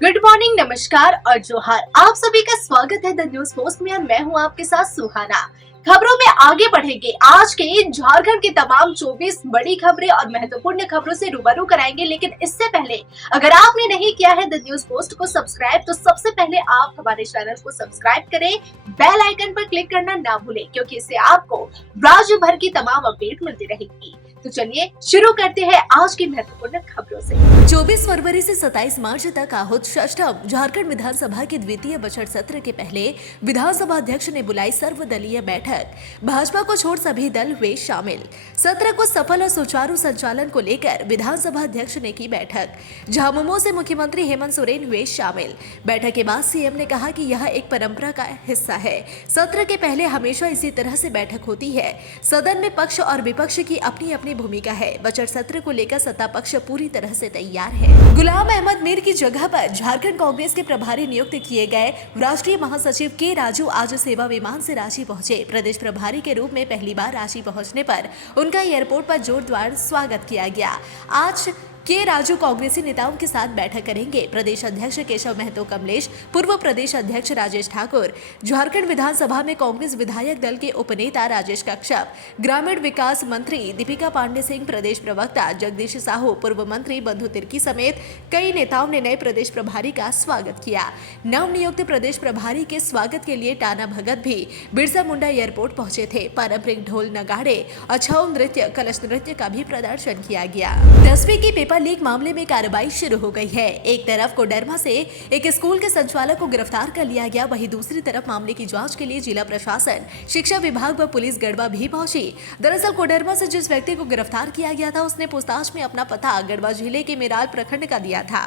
Good morning, नमस्कार और जोहार। आप सभी का स्वागत है द न्यूज पोस्ट में और मैं हूं आपके साथ सुहाना। खबरों में आगे बढ़ेंगे। आज के झारखंड की तमाम 24 बड़ी खबरें और महत्वपूर्ण खबरों से रूबरू कराएंगे, लेकिन इससे पहले अगर आपने नहीं किया है द न्यूज पोस्ट को सब्सक्राइब, तो सबसे पहले आप हमारे चैनल को सब्सक्राइब करें, बेल आइकन पर क्लिक करना ना भूलें, क्योंकि इससे आपको राज्य भर की तमाम अपडेट मिलती रहेगी। तो चलिए शुरू करते हैं आज की महत्वपूर्ण खबरों से। 24 फरवरी से 27 मार्च तक आहूत षष्ठम झारखंड विधानसभा के द्वितीय बजट सत्र के पहले विधानसभा अध्यक्ष ने बुलाई सर्वदलीय बैठक। भाजपा को छोड़ सभी दल हुए शामिल। सत्र को सफल और सुचारू संचालन को लेकर विधानसभा अध्यक्ष ने की बैठक। झामुमो से मुख्यमंत्री हेमंत सोरेन हुए शामिल। बैठक के बाद सीएम ने कहा कि यह एक परंपरा का हिस्सा है। सत्र के पहले हमेशा इसी तरह से बैठक होती है। सदन में पक्ष और विपक्ष की अपनी अपनी भूमिका है। बजट सत्र को लेकर सत्ता पक्ष पूरी तरह से तैयार है। गुलाम अहमद मीर की जगह पर झारखंड कांग्रेस के प्रभारी नियुक्त किए गए राष्ट्रीय महासचिव के राजू आज सेवा विमान से रांची पहुंचे। प्रदेश प्रभारी के रूप में पहली बार रांची पहुंचने पर उनका एयरपोर्ट पर जोरदार स्वागत किया गया। आज के राजू कांग्रेसी नेताओं के साथ बैठक करेंगे। प्रदेश अध्यक्ष केशव महतो कमलेश, पूर्व प्रदेश अध्यक्ष राजेश ठाकुर, झारखंड विधानसभा में कांग्रेस विधायक दल के उपनेता राजेश कश्यप, ग्रामीण विकास मंत्री दीपिका पांडे सिंह, प्रदेश प्रवक्ता जगदीश साहू, पूर्व मंत्री बंधु तिर्की समेत कई नेताओं ने नए प्रदेश प्रभारी का स्वागत किया। नवनियुक्त प्रदेश प्रभारी के स्वागत के लिए टाना भगत भी बिरसा मुंडा एयरपोर्ट पहुंचे थे। पारंपरिक ढोल नगाड़े और छऊ नृत्य, कलश नृत्य का भी प्रदर्शन किया गया। 10वीं की पेपर लीक मामले में कार्रवाई शुरू हो गई है। एक तरफ कोडरमा से एक स्कूल के संचालक को गिरफ्तार कर लिया गया, वहीं दूसरी तरफ मामले की जांच के लिए जिला प्रशासन, शिक्षा विभाग व पुलिस गढ़वा भी पहुंची। दरअसल कोडरमा से जिस व्यक्ति को गिरफ्तार किया गया था, उसने पूछताछ में अपना पता गढ़वा जिले के मेराल प्रखंड का दिया था,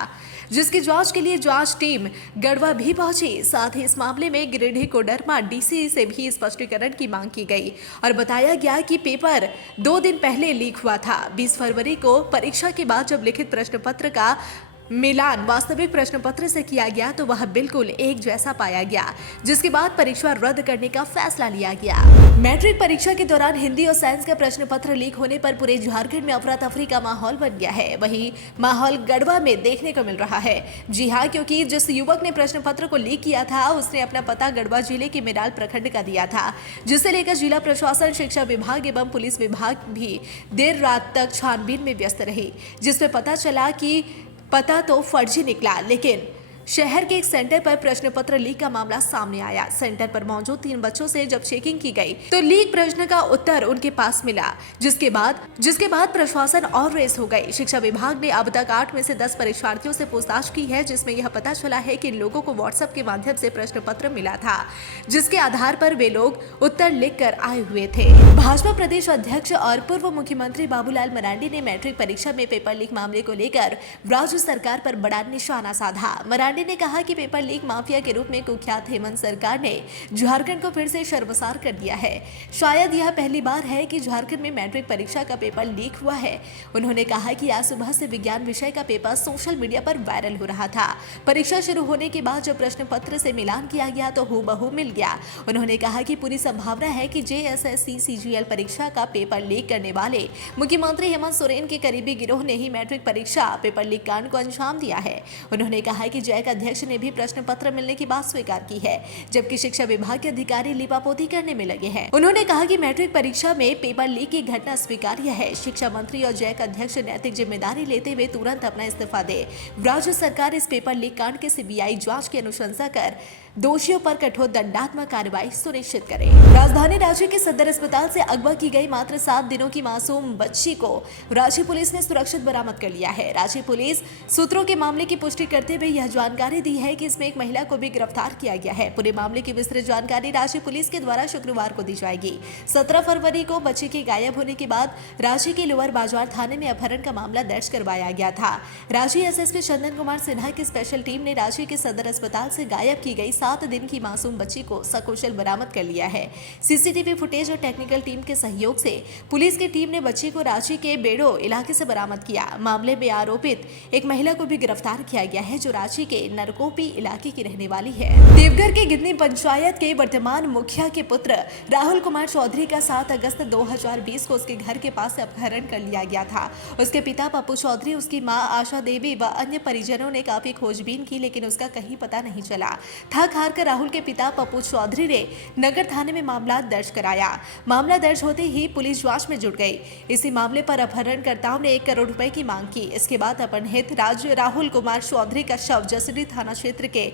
जिसकी जांच के लिए जांच टीम गढ़वा भी पहुंची। साथ ही इस मामले में गिरिडीह कोडरमा डीसी से भी स्पष्टीकरण की मांग की गई और बताया गया कि पेपर 2 दिन पहले लीक हुआ था। 20 फरवरी को परीक्षा के बाद जब लिखित प्रश्न पत्र का मिलान वास्तविक प्रश्न पत्र से किया गया तो वह बिल्कुल एक जैसा पाया गया, जिसके बाद परीक्षा रद्द करने का फैसला लिया गया। मैट्रिक परीक्षा के दौरान हिंदी और साइंस का प्रश्न पत्र लीक होने पर पूरे झारखंड में अफरा तफरी का माहौल बन गया है। वही माहौल गढ़वा में देखने को मिल रहा है। जी हाँ, क्योंकि जिस युवक ने प्रश्न पत्र को लीक किया था, उसने अपना पता गढ़वा जिले के मेराल प्रखंड का दिया था, जिसे लेकर जिला प्रशासन, शिक्षा विभाग एवं पुलिस विभाग भी देर रात तक छानबीन में व्यस्त रही, जिसमें पता चला कि पता तो फर्जी निकला, लेकिन शहर के एक सेंटर पर प्रश्न पत्र लीक का मामला सामने आया। सेंटर पर मौजूद 3 बच्चों से जब चेकिंग की गई तो लीक प्रश्न का उत्तर उनके पास मिला, जिसके बाद प्रशासन और रेस हो गई। शिक्षा विभाग ने अब तक 8 में से 10 परीक्षार्थियों से पूछताछ की है, जिसमें यह पता चला है कि लोगों को व्हाट्सएप के माध्यम से प्रश्न पत्र मिला था, जिसके आधार पर वे लोग उत्तर लिख कर आए हुए थे। भाजपा प्रदेश अध्यक्ष और पूर्व मुख्यमंत्री बाबूलाल मरांडी ने मैट्रिक परीक्षा में पेपर लीक मामले को लेकर राज्य सरकार पर बड़ा निशाना साधा। मरांडी ने कहा कि पेपर लीक माफिया के रूप में कुख्यात हेमंत सरकार ने झारखंड को फिर से शर्मसार कर दिया है। शायद यह पहली बार है कि झारखंड में मैट्रिक परीक्षा का पेपर लीक हुआ है। उन्होंने कहा कि आज सुबह से विज्ञान विषय का पेपर सोशल मीडिया पर वायरल हो रहा था। परीक्षा शुरू होने के बाद जब प्रश्न पत्र से मिलान किया गया तो हूबहू मिल गया। उन्होंने कहा कि पूरी संभावना है कि JSSC CGL परीक्षा का पेपर लीक करने वाले मुख्यमंत्री हेमंत सोरेन के करीबी गिरोह ने ही मैट्रिक परीक्षा पेपर लीक कांड को अंजाम दिया है। उन्होंने कहा कि जैक अध्यक्ष ने भी प्रश्न पत्र मिलने की बात स्वीकार की है, जबकि शिक्षा विभाग के अधिकारी लिपापोती करने में लगे हैं। उन्होंने कहा कि मैट्रिक परीक्षा में पेपर लीक की घटना स्वीकार्य है। शिक्षा मंत्री और जैक अध्यक्ष नैतिक जिम्मेदारी लेते हुए तुरंत अपना इस्तीफा दे। राज्य सरकार इस पेपर लीक कांड के CBI जांच की अनुशंसा कर दोषियों पर कठोर दंडात्मक कार्रवाई सुनिश्चित करे। राजधानी रांची के सदर अस्पताल से अगवा की गई मात्र 7 दिनों की मासूम बच्ची को रांची पुलिस ने सुरक्षित बरामद कर लिया है। रांची पुलिस सूत्रों के मामले की पुष्टि करते हुए यह जानकारी दी है कि इसमें एक महिला को भी गिरफ्तार किया गया है। पूरे मामले की विस्तृत जानकारी रांची पुलिस के द्वारा शुक्रवार को दी जाएगी। 17 फरवरी को बच्ची के गायब होने के बाद रांची के लोअर बाजार थाने में अपहरण का मामला दर्ज करवाया गया था। रांची SSP चंदन कुमार सिन्हा की स्पेशल टीम ने रांची के सदर अस्पताल से गायब की गई 7 दिन की मासूम बच्ची को सकुशल बरामद कर लिया है। सीसीटीवी फुटेज और टेक्निकल टीम के सहयोग से पुलिस की टीम ने बच्ची को रांची के बेड़ो इलाके से बरामद किया। मामले में आरोपित एक महिला को भी गिरफ्तार किया गया है, जो रांची के नरकोपी इलाके की रहने वाली है। देवघर के गिदनी पंचायत के वर्तमान मुखिया के पुत्र राहुल कुमार चौधरी का 7 अगस्त 2020 को उसके घर के पास से अपहरण कर लिया गया था। उसके पिता पप्पू चौधरी, उसकी मां आशा देवी व अन्य परिजनों ने काफी खोजबीन की, लेकिन उसका कहीं पता नहीं चला। थक हार कर राहुल के पिता पप्पू चौधरी ने नगर थाने में मामला दर्ज कराया। मामला दर्ज होते ही पुलिस जांच में जुट गई। इसी मामले पर अपहरणकर्ताओं ने 1 करोड़ रुपए की मांग की। इसके बाद अपहृत राहुल कुमार चौधरी का शव जसडी थाना क्षेत्र के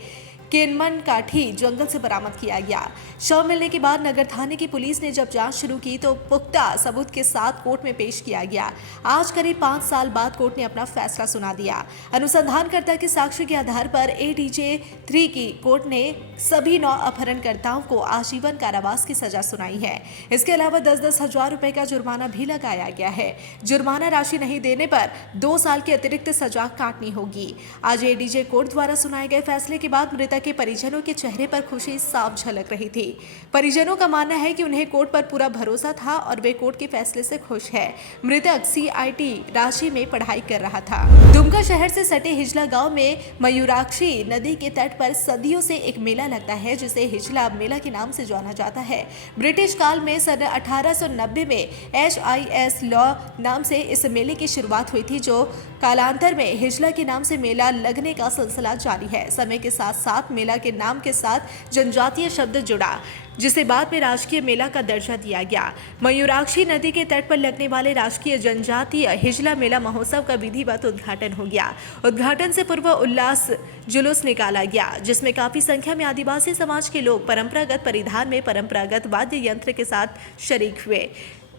केनमन काठी जंगल से बरामद किया गया। शव मिलने के बाद नगर थाने की पुलिस ने जब जांच शुरू की तो पुख्ता सबूत के साथ कोर्ट में पेश किया गया। आज करीब 5 साल बाद कोर्ट ने अपना फैसला सुना दिया। अनुसंधानकर्ता के साक्ष्य के आधार पर ADJ 3 की कोर्ट ने सभी 9 अपहरणकर्ताओं को आजीवन कारावास की सजा सुनाई है। इसके अलावा 10-10 हजार रुपए का जुर्माना भी लगाया गया है। जुर्माना राशि नहीं देने पर 2 साल की अतिरिक्त सजा काटनी होगी। आज ADJ कोर्ट द्वारा सुनाए गए फैसले के बाद मृतक के परिजनों के चेहरे पर खुशी साफ झलक रही थी। परिजनों का मानना है कि उन्हें कोर्ट पर पूरा भरोसा था और वे कोर्ट के फैसले से खुश है। मृतक CIT रांची में पढ़ाई कर रहा था। दुमका शहर से सटे हिजला गांव में मयूराक्षी नदी के तट पर सदियों से एक मेला लगता है, जिसे हिजला मेला के नाम से जाना जाता है। ब्रिटिश काल में सन 1890 में HIS लॉ नाम से इस मेले की शुरुआत हुई थी, जो कालांतर में हिजला के नाम से मेला लगने का सिलसिला जारी है। समय के साथ साथ मेला के नाम के साथ जनजातीय शब्द जुड़ा, जिसे बाद में राजकीय मेला का दर्जा दिया गया। मयूराक्षी नदी के तट पर लगने वाले राजकीय जनजातीय हिजला मेला महोत्सव का विधिवत उद्घाटन हो गया। उद्घाटन से पूर्व उल्लास जुलूस निकाला गया, जिसमें काफी संख्या में आदिवासी समाज के लोग परंपरागत परिधान में परंपरागत वाद्य यंत्र के साथ शरीक हुए।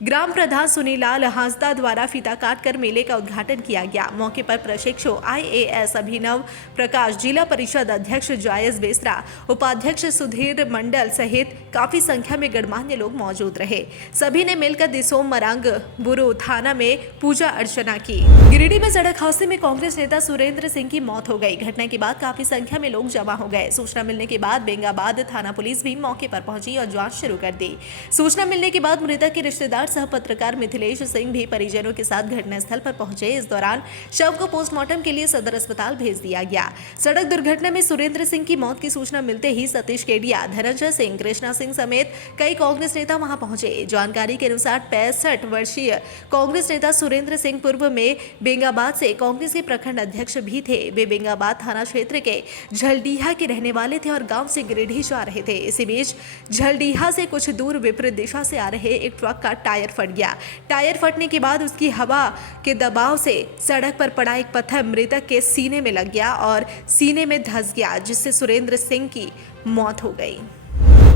ग्राम प्रधान सुनीलाल हांसदा द्वारा फीता काटकर मेले का उद्घाटन किया गया। मौके पर प्रशिक्षु IAS अभिनव प्रकाश, जिला परिषद अध्यक्ष जायज बेसरा, उपाध्यक्ष सुधीर मंडल सहित काफी संख्या में गणमान्य लोग मौजूद रहे। सभी ने मिलकर दिसोम मरांग बुरु थाना में पूजा अर्चना की। गिरिडीह में सड़क हादसे में कांग्रेस नेता सुरेंद्र सिंह की मौत हो गई। घटना के बाद काफी संख्या में लोग जमा हो गए। सूचना मिलने के बाद बेंगाबाद थाना पुलिस भी मौके पर पहुंची और जांच शुरू कर दी। सूचना मिलने के बाद मृतक के रिश्तेदार सह पत्रकार मिथिलेश सिंह भी परिजनों के साथ घटनास्थल पर पहुंचे। इस दौरान शव को पोस्टमार्टम के लिए सदर अस्पताल भेज दिया गया। सड़क दुर्घटना में सुरेंद्र सिंह की मौत की सूचना मिलते ही सतीश केडिया, धनंजय सिंह, कृष्णा सिंह समेत कई कांग्रेस नेता वहां पहुंचे। जानकारी के अनुसार 65 वर्षीय कांग्रेस नेता सुरेंद्र सिंह पूर्व में बेंगाबाद से कांग्रेस के प्रखंड अध्यक्ष भी थे। वे बेंगाबाद थाना क्षेत्र के झलडीहा के रहने वाले थे और गांव से गिरिडीह जा रहे थे। इसी बीच झलडीहा से कुछ दूर विपरीत दिशा से आ रहे एक ट्रक का टायर फट गया। टायर फटने के बाद उसकी हवा के दबाव से सड़क पर पड़ा एक पत्थर मृतक के सीने में लग गया और सीने में धंस गया, जिससे सुरेंद्र सिंह की मौत हो गई।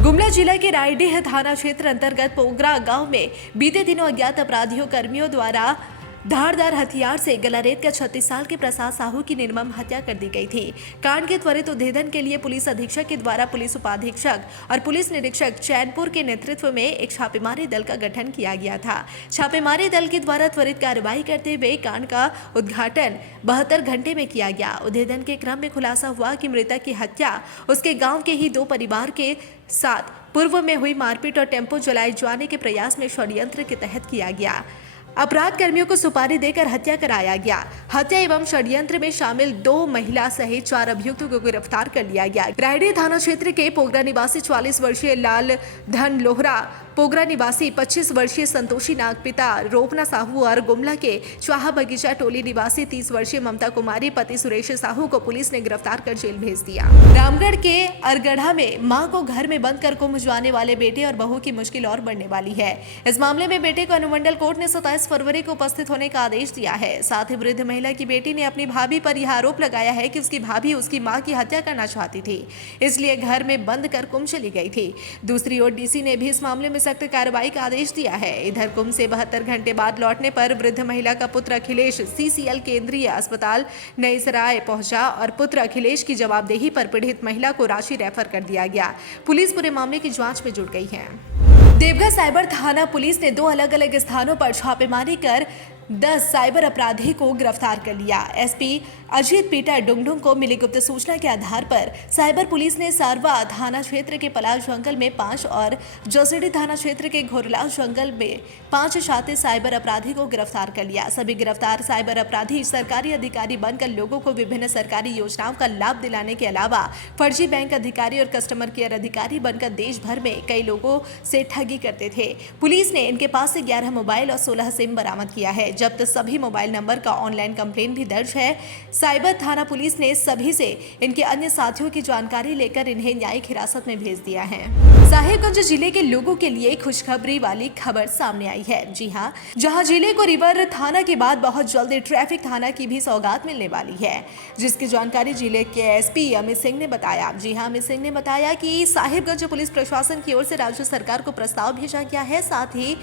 गुमला जिला के रायडीह थाना क्षेत्र अंतर्गत पोगरा गांव में बीते दिनों अज्ञात अपराधियों कर्मियों द्वारा धारदार हथियार से गला रेत कर 36 साल के प्रसाद साहू की निर्मम हत्या कर दी गई थी। कांड के त्वरित उद्भेदन के लिए पुलिस अधीक्षक के द्वारा पुलिस उपाधीक्षक और पुलिस निरीक्षक चैनपुर के नेतृत्व में एक छापेमारी दल का गठन किया गया था। छापेमारी दल के द्वारा त्वरित कार्रवाई करते हुए कांड का उद्घाटन 72 घंटे में किया गया। उद्भेदन के क्रम में खुलासा हुआ कि मृतक की हत्या उसके गाँव के ही 2 परिवार के साथ पूर्व में हुई मारपीट और टेम्पो जलाए जाने के प्रयास में षड्यंत्र के तहत किया गया। अपराध कर्मियों को सुपारी देकर हत्या कराया गया। हत्या एवं षड्यंत्र में शामिल 2 महिला सहित 4 अभियुक्तों को गिरफ्तार कर लिया गया। रायडीह थाना क्षेत्र के पोगरा निवासी 44 वर्षीय लाल धन लोहरा, पोगरा निवासी 25 वर्षीय संतोषी नाग पिता रोपना साहू और गुमला के चौहा बगीचा टोली निवासी 30 वर्षीय ममता कुमारी पति सुरेश साहू को पुलिस ने गिरफ्तार कर जेल भेज दिया। रामगढ़ के अरगढ़ा में मां को घर में बंद कर कुंभ जाने वाले बेटे और बहू की मुश्किल और बढ़ने वाली है। इस मामले में बेटे को अनुमंडल कोर्ट ने 27 फरवरी को उपस्थित होने का आदेश दिया है। साथ ही वृद्ध महिला की बेटी ने अपनी भाभी पर यह आरोप लगाया है कि उसकी भाभी उसकी मां की हत्या करना चाहती थी, इसलिए घर में बंद कर कुंभ चली गई थी। दूसरी ओर डीसी ने भी इस मामले में सख्त कार्रवाई का आदेश दिया है। इधर कुंभ से 72 घंटे बाद लौटने पर वृद्ध महिला का पुत्र अखिलेश CCL केंद्रीय अस्पताल नई सराय पहुंचा और पुत्र अखिलेश की जवाबदेही पर पीड़ित महिला को रांची रेफर कर दिया गया। पुलिस पूरे मामले की जांच में जुट गई है। देवघर साइबर थाना पुलिस ने 2 अलग-अलग स्थानों पर छापेमारी कर 10 साइबर अपराधी को गिरफ्तार कर लिया। SP अजीत पीटर डुंगडुंग को मिली गुप्त सूचना के आधार पर साइबर पुलिस ने सारवा थाना क्षेत्र के पलाश जंगल में 5 और जोसेडी थाना क्षेत्र के घोरलाल जंगल में 5 शातिर साइबर अपराधी को गिरफ्तार कर लिया। सभी गिरफ्तार साइबर अपराधी सरकारी अधिकारी बनकर लोगों को विभिन्न सरकारी योजनाओं का लाभ दिलाने के अलावा फर्जी बैंक अधिकारी और कस्टमर केयर अधिकारी बनकर देश भर में कई लोगों से ठगी करते थे। पुलिस ने इनके पास से 11 मोबाइल और 16 सिम बरामद किया है। जब्त सभी मोबाइल नंबर का ऑनलाइन कंप्लेंट भी दर्ज है। साइबर थाना पुलिस ने सभी से इनके अन्य साथियों की जानकारी लेकर इन्हें न्यायिक हिरासत में भेज दिया है। साहिबगंज जिले के लोगों के लिए खुशखबरी वाली खबर सामने आई है। जी हां, जहां जिले को रिवर थाना के बाद बहुत जल्दी ट्रैफिक थाना की भी सौगात मिलने वाली है, जिसकी जानकारी जिले के एसपी अमित सिंह ने बताया। जी हां, अमित सिंह ने बताया कि साहिबगंज पुलिस प्रशासन की ओर से राज्य सरकार को प्रस्ताव भेजा गया है। साथ ही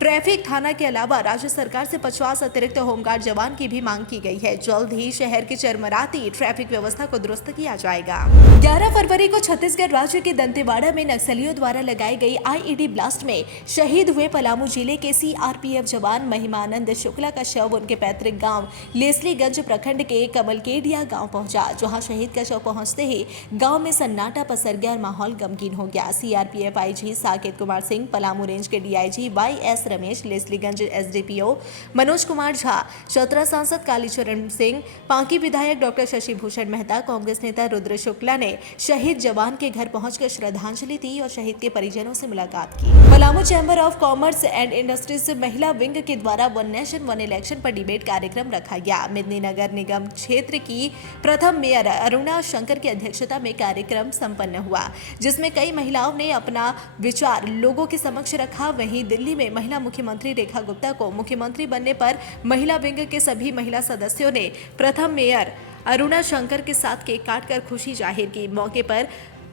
ट्रैफिक थाना के अलावा राज्य सरकार से 50 अतिरिक्त होमगार्ड जवान की भी मांग की गई है। जल्द ही शहर की चरमराती ट्रैफिक व्यवस्था को दुरुस्त किया जाएगा। 11 फरवरी को छत्तीसगढ़ राज्य के दंतेवाड़ा में नक्सलियों द्वारा लगाई गई आईईडी ब्लास्ट में शहीद हुए पलामू जिले के सीआरपीएफ जवान महिमानंद शुक्ला का शव उनके पैतृक गांव लेसलीगंज प्रखंड के कमलकेडिया गांव पहुंचा। जहां शहीद का शव पहुंचते ही गांव में सन्नाटा पसर गया और माहौल गमगीन हो गया। CRPF IG Saket Kumar Singh, Palamu range के DIG YS Ramesh, Lesliganj SDPO Manoj Kumar Jha, Chatra सांसद कालीचरण सिंह, पांकी विधायक डॉक्टर शशि भूषण मेहता, कांग्रेस नेता रुद्र शुक्ला ने शहीद जवान के घर पहुंचकर श्रद्धांजलि दी और शहीद के परिजनों से मुलाकात की। Palamu chamber of commerce and industries महिला विंग के द्वारा वन नेशन वन इलेक्शन पर डिबेट कार्यक्रम रखा गया। मेदिनीनगर निगम क्षेत्र की प्रथम मेयर अरुणा शंकर की अध्यक्षता में कार्यक्रम संपन्न हुआ, जिसमें कई महिलाओं ने अपना विचार लोगों के समक्ष रखा। वहीं दिल्ली में महिला मुख्यमंत्री रेखा गुप्ता को मुख्यमंत्री बनने पर महिला विंग के सभी महिला सदस्यों ने प्रथम मेयर अरुणा शंकर के साथ केक काटकर खुशी जाहिर की। मौके पर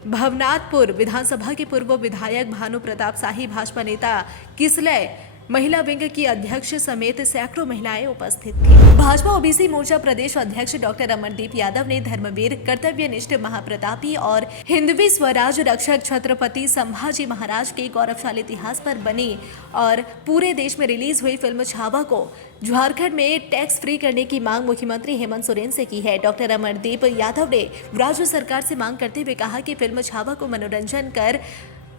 भवनाथपुर विधानसभा के पूर्व विधायक भानु प्रताप शाही, भाजपा नेता किसलय महिला विंग की अध्यक्ष समेत सैकड़ों महिलाएं उपस्थित थी। भाजपा ओबीसी मोर्चा प्रदेश अध्यक्ष डॉक्टर अमरदीप यादव ने धर्मवीर, कर्तव्यनिष्ठ, महाप्रतापी और हिंदवी स्वराज रक्षक छत्रपति संभाजी महाराज के गौरवशाली इतिहास पर बनी और पूरे देश में रिलीज हुई फिल्म छावा को झारखंड में टैक्स फ्री करने की मांग मुख्यमंत्री हेमंत सोरेन से की है। डॉक्टर अमरदीप यादव ने राज्य सरकार से मांग करते हुए कहा कि फिल्म छावा को मनोरंजन कर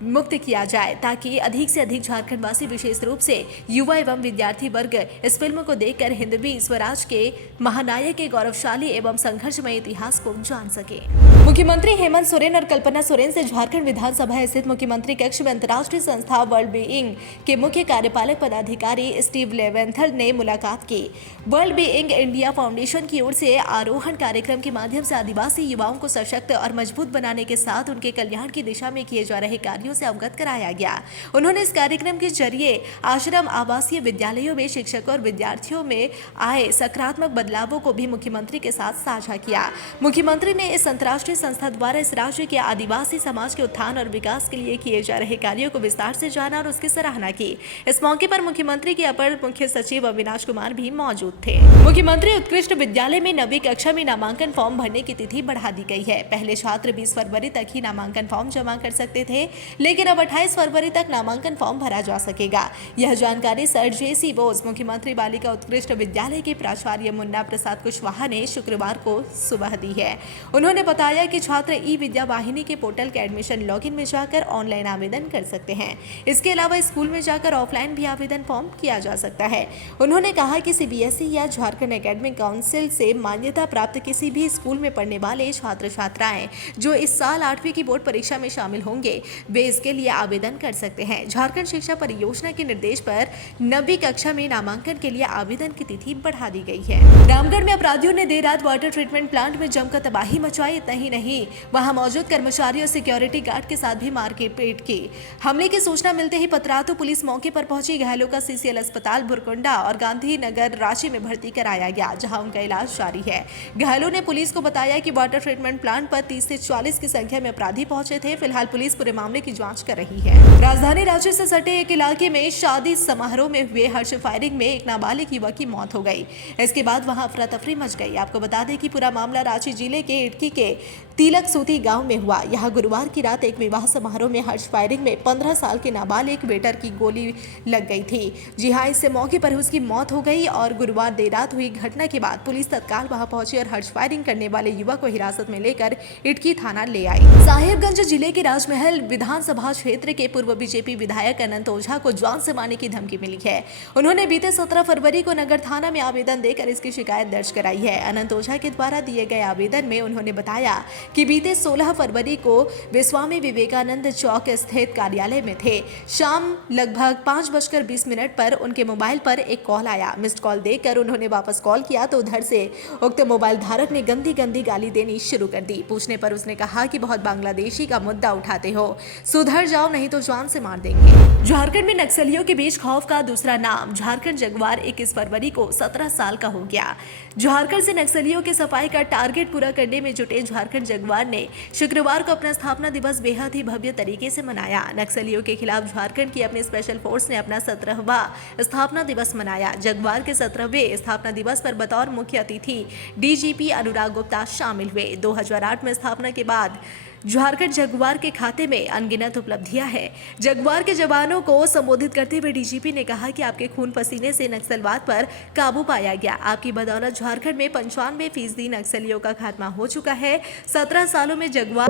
मुक्त किया जाए, ताकि अधिक से अधिक झारखंड वासी, विशेष रूप से युवा एवं विद्यार्थी वर्ग इस फिल्म को देखकर हिंदवी स्वराज के महानायक के गौरवशाली एवं संघर्षमय इतिहास को जान सके। मुख्यमंत्री हेमंत सोरेन और कल्पना सोरेन से झारखंड विधानसभा स्थित मुख्यमंत्री कक्ष में अंतर्राष्ट्रीय संस्था वर्ल्ड बीइंग के मुख्य कार्यपालक पदाधिकारी स्टीव लेवेंथल ने मुलाकात की। वर्ल्ड बीइंग इंडिया फाउंडेशन की ओर से आरोहण कार्यक्रम के माध्यम से आदिवासी युवाओं को सशक्त और मजबूत बनाने के साथ उनके कल्याण की दिशा में किए जा रहे कार्यों से अवगत कराया गया। उन्होंने इस कार्यक्रम के जरिए आश्रम, आवासीय विद्यालयों में शिक्षकों और विद्यार्थियों में आए सकारात्मक बदलावों को भी मुख्यमंत्री के साथ साझा किया। मुख्यमंत्री ने इस अंतर्राष्ट्रीय संस्था द्वारा इस राज्य के आदिवासी समाज के उत्थान और विकास के लिए किए जा रहे कार्यों को विस्तार से जाना और उसकी सराहना की। इस मौके पर मुख्यमंत्री के अपर मुख्य सचिव अविनाश कुमार भी मौजूद थे। मुख्यमंत्री उत्कृष्ट विद्यालय में 9वीं कक्षा में नामांकन फॉर्म भरने की तिथि बढ़ा दी गई है। पहले छात्र 20 फरवरी तक ही नामांकन फॉर्म जमा कर सकते थे, लेकिन अब 28 फरवरी तक नामांकन फॉर्म भरा जा सकेगा। यह जानकारी सर जेसी बोस मुख्यमंत्री बालिका उत्कृष्ट विद्यालय के प्राचार्य मुन्ना प्रसाद कुशवाहा ने शुक्रवार को सुबह दी है। उन्होंने बताया कि छात्र ई विद्या वाहिनी के पोर्टल के एडमिशन लॉगिन में जाकर ऑनलाइन आवेदन कर सकते हैं। इसके अलावा स्कूल में जाकर ऑफलाइन भी आवेदन फॉर्म किया जा सकता है। उन्होंने कहा कि सीबीएसई या झारखंड एकेडमिक काउंसिल से मान्यता प्राप्त किसी भी स्कूल में पढ़ने वाले छात्र छात्राएं जो इस साल 8वीं की बोर्ड परीक्षा में शामिल होंगे, वे इसके लिए आवेदन कर सकते हैं। झारखंड शिक्षा परियोजना के निर्देश पर 9वीं कक्षा में नामांकन के लिए आवेदन की तिथि बढ़ा दी गई है। रामगढ़ में अपराधियों ने देर रात वाटर ट्रीटमेंट प्लांट में जमकर तबाही मचाई। इतना ही नहीं, वहां मौजूद कर्मचारी और सिक्योरिटी गार्ड के साथ भी मारपीट की। हमले की सूचना मिलते ही पतरातू पुलिस मौके पर पहुंची। घायलों का सीसीएल अस्पताल भुरकुंडा और गांधीनगर रांची में भर्ती कराया गया, जहां उनका इलाज जारी है। घायलों ने पुलिस को बताया कि वाटर ट्रीटमेंट प्लांट पर 30 से 40 की संख्या में अपराधी पहुंचे थे। फिलहाल पुलिस पूरे मामले की जांच कर रही है। राजधानी रांची से सटे एक इलाके में शादी समारोह में हुए हर्ष फायरिंग में एक नाबालिग युवक की मौत हो गई। इसके बाद वहां अफरा तफरी मच गई। आपको बता दें कि पूरा मामला रांची जिले के इटकी के तिलक सूती गांव में हुआ। यहां गुरुवार की रात एक विवाह समारोह में हर्ष फायरिंग में 15 साल के नाबालिग वेटर की गोली लग गई थी। जी हां, इससे मौके पर उसकी मौत हो गई और गुरुवार देर रात हुई घटना के बाद पुलिस तत्काल वहां पहुंची और हर्ष फायरिंग करने वाले युवक को हिरासत में लेकर इटकी थाना ले आई। साहिबगंज जिले के राजमहल विधानसभा क्षेत्र के पूर्व बीजेपी विधायक अनंत ओझा को जान से मारने की धमकी मिली है। उन्होंने बीते 17 फरवरी को नगर थाना में आवेदन देकर इसकी शिकायत दर्ज कराई है। अनंत ओझा के द्वारा दिए गए आवेदन में उन्होंने बताया कि बीते 16 फरवरी को वे स्वामी विवेकानंद चौक स्थित कार्यालय में थे। शाम लगभग 5:20 पर उनके मोबाइल पर एक कॉल आया। मिस्ड कॉल देकर उन्होंने वापस कॉल किया तो उधर से उक्त मोबाइल धारक ने गंदी गंदी गाली देनी शुरू कर दी। पूछने पर उसने कहा कि बहुत बांग्लादेशी का मुद्दा उठाते हो, सुधर जाओ नहीं तो जान से मार देंगे। झारखंड में नक्सलियों के बीच खौफ का दूसरा नाम झारखंड जगुआर 21 फरवरी को 17 साल का हो गया। झारखंड से नक्सलियों के सफाई का टारगेट पूरा करने में जुटे झारखंड जगुआर ने शुक्रवार को अपना स्थापना दिवस बेहद ही भव्य तरीके से मनाया। नक्सलियों के खिलाफ झारखंड की अपनी स्पेशल फोर्स ने अपना 17वां स्थापना दिवस मनाया। जगुआर के 17वें स्थापना दिवस पर बतौर मुख्य अतिथि डीजीपी अनुराग गुप्ता शामिल हुए। 2008 में स्थापना के बाद झारखंड जगुआर के खाते में अनगिनत उपलब्धियां हैं। जगुआर के जवानों को संबोधित करते हुए डीजीपी ने कहा कि आपके खून पसीने से नक्सलवाद पर काबू पाया गया। आपकी बदौलत झारखंड में 95% नक्सलियों का खात्मा हो चुका है। 17 सालों में जगुआर